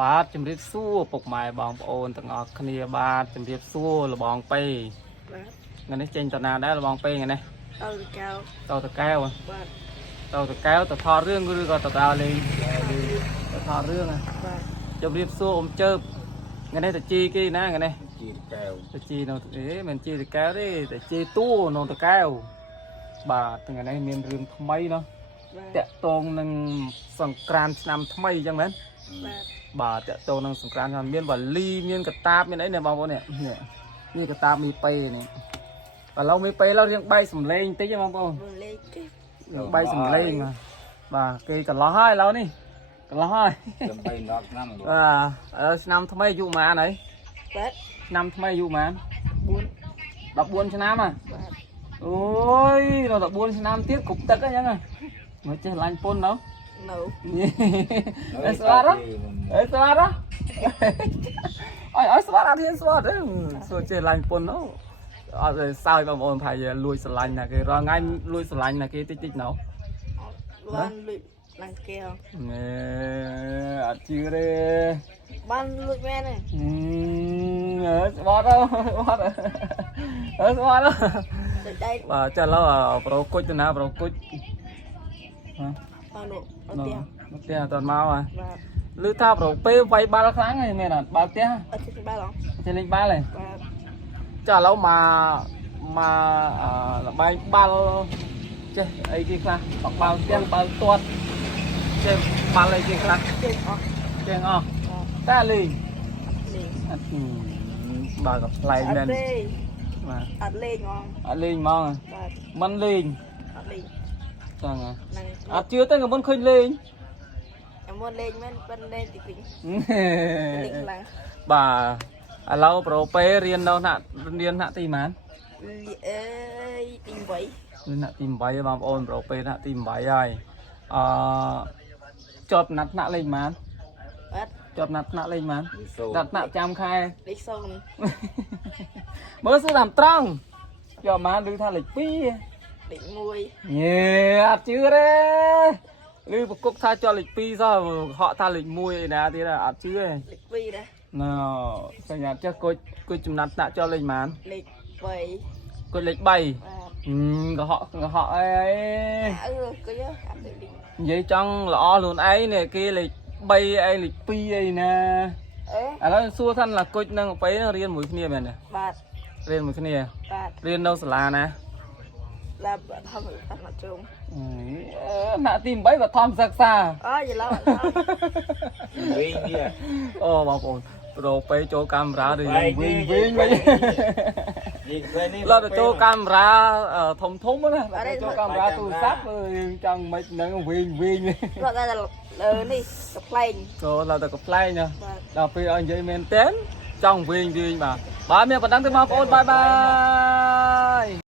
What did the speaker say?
បាទជំរាបសួរពុកម៉ែបងប្អូនទាំងអស់គ្នាបាទជំរាបសួរលបងពេថ្ងៃនេះចេញតាណាដែរលបងពេថ្ងៃនេះតទៅកែវទៅកែវទៅថតរឿងឬក៏ទៅដើរលេងទៅថតរឿងជំរាបសួរអ៊ំជើបថ្ងៃនេះទៅជីគេណាថ្ងៃនេះជីកែវទៅជីនៅមិនជីទៅកែវទេទៅជីតួនៅទៅកែវបាទថ្ងៃនេះមានរឿងថ្មីណោះតាក់ទងនឹងសង្គ្រាមឆ្នាំថ្មីអញ្ចឹងមែនបាទតាក់ទងនឹងសង្គ្រាមមានវ៉ាលីមានកតាបមានអីនេះបងប្អូននេះកតាបមីប៉េនេះឥឡូវមីប៉េឡើយរៀងបែកសំឡេងតិចបងប្អូនបែកសំឡេងបាទគេកន្លោះហើយឥឡូវនេះកន្លោះហើយដើម្បី10ឆ្នាំបាទឆ្នាំថ្មីអាយុប៉ុន្មានហើយឆ្នាំថ្មីអាយុប៉ុន្មាន14ឆ្នាំបាទអូយដល់14ឆ្នាំទៀតគ្រប់ទឹកហ្នឹងហ្នឹងមើលចេះឡាញ់ពុននៅស្វាតស្វាតអើយស្វាតអត់ហ៊ានស្វាតសួរចេះឡាញ់ពុននោះអត់សើចបងប្អូនថាលួចស្រឡាញ់ណាគេរាល់ថ្ងៃលួចស្រឡាញ់ណាគេតិចនៅបានលួចឡើងគេអត់ជឿទេបានលួចមែនទេស្វាតស្វាតបាទចាឥឡូវប្រូគុជទៅណាប្រូគុជបាទលោកផ្ទះអត់មកហ៎ឮថាប្រូពេលវាយបាល់ខ្លាំងហ្នឹងមែនអត់បាល់ផ្ទះអត់ចេះបាល់ហ៎ចេះលេងបាល់ហ៎បាទចាឥឡូវមកល្បែងបាល់ចេះអីគេខ្លះបាល់ផ្ទះបាល់ទាត់ចេះបាល់អីគេខ្លះចេះអស់តែលេងអត់បាល់ក៏ប្លែកមែនបាទអត់លេងហ្មងអត់លេងហ្មងបាទមិនលេងអត់លេងចឹងអត់ជឿទេក៏មិនឃើញលេងមុនលេងមែនប៉ុន្តែលេងតិចតិចលេងខ្លាំងបាទឥឡូវប្រូពេរៀននៅរៀនថ្នាក់ទីម៉ានអើយទី8រៀនថ្នាក់ទី8បងប្អូនប្រូពេថ្នាក់ទី8ហើយជាប់ណាត់ថ្នាក់លេងម៉ានបាទជាប់ណាត់ថ្នាក់លេងម៉ានណាត់ថ្នាក់ចាំខែលេខ0នេះមើលសួរតាមត្រង់ជាប់ម៉ានឮថាលេខ2លេខ1យេអត់ជឿទេឬប្រគុកថាជាប់លេខ2សោះហកថាលេខ1ឯណាទៀតអត់ជឿទេលេខ2ដែរណ៎សញ្ញាចេះគុជចំណាត់ថ្នាក់ជាប់លេខម៉ានលេខ3គុជលេខ3កុហកអីគុជអត់លេខនិយាយចង់ល្អខ្លួនឯងនេះគេលេខ3ឯងលេខ2អីណាឥឡូវសួរថាឡាគុជនឹងទៅរៀនមួយគ្នាមែនទេបាទរៀនមួយគ្នាបាទរៀននៅសាលាណាឡាបធម្មអត់មកជុំណាក់ទី8បឋមសិក្សាអូយឡូវវិញនេះអូបងប្អូនប្រូពេចូលកាមេរ៉ាដូចវិញឡទៅចូលកាមេរ៉ាធំណាចូលកាមេរ៉ាទូរស័ព្ទយើងចង់មិនហ្នឹងវិញគាត់តែលើនេះកំ pl ែងចូលឡទៅកំ pl ែងដល់ពេលឲ្យនិយាយមែនតើចង់វិញបាទមានប៉ុណ្ណឹងទេបងប្អូនបាយ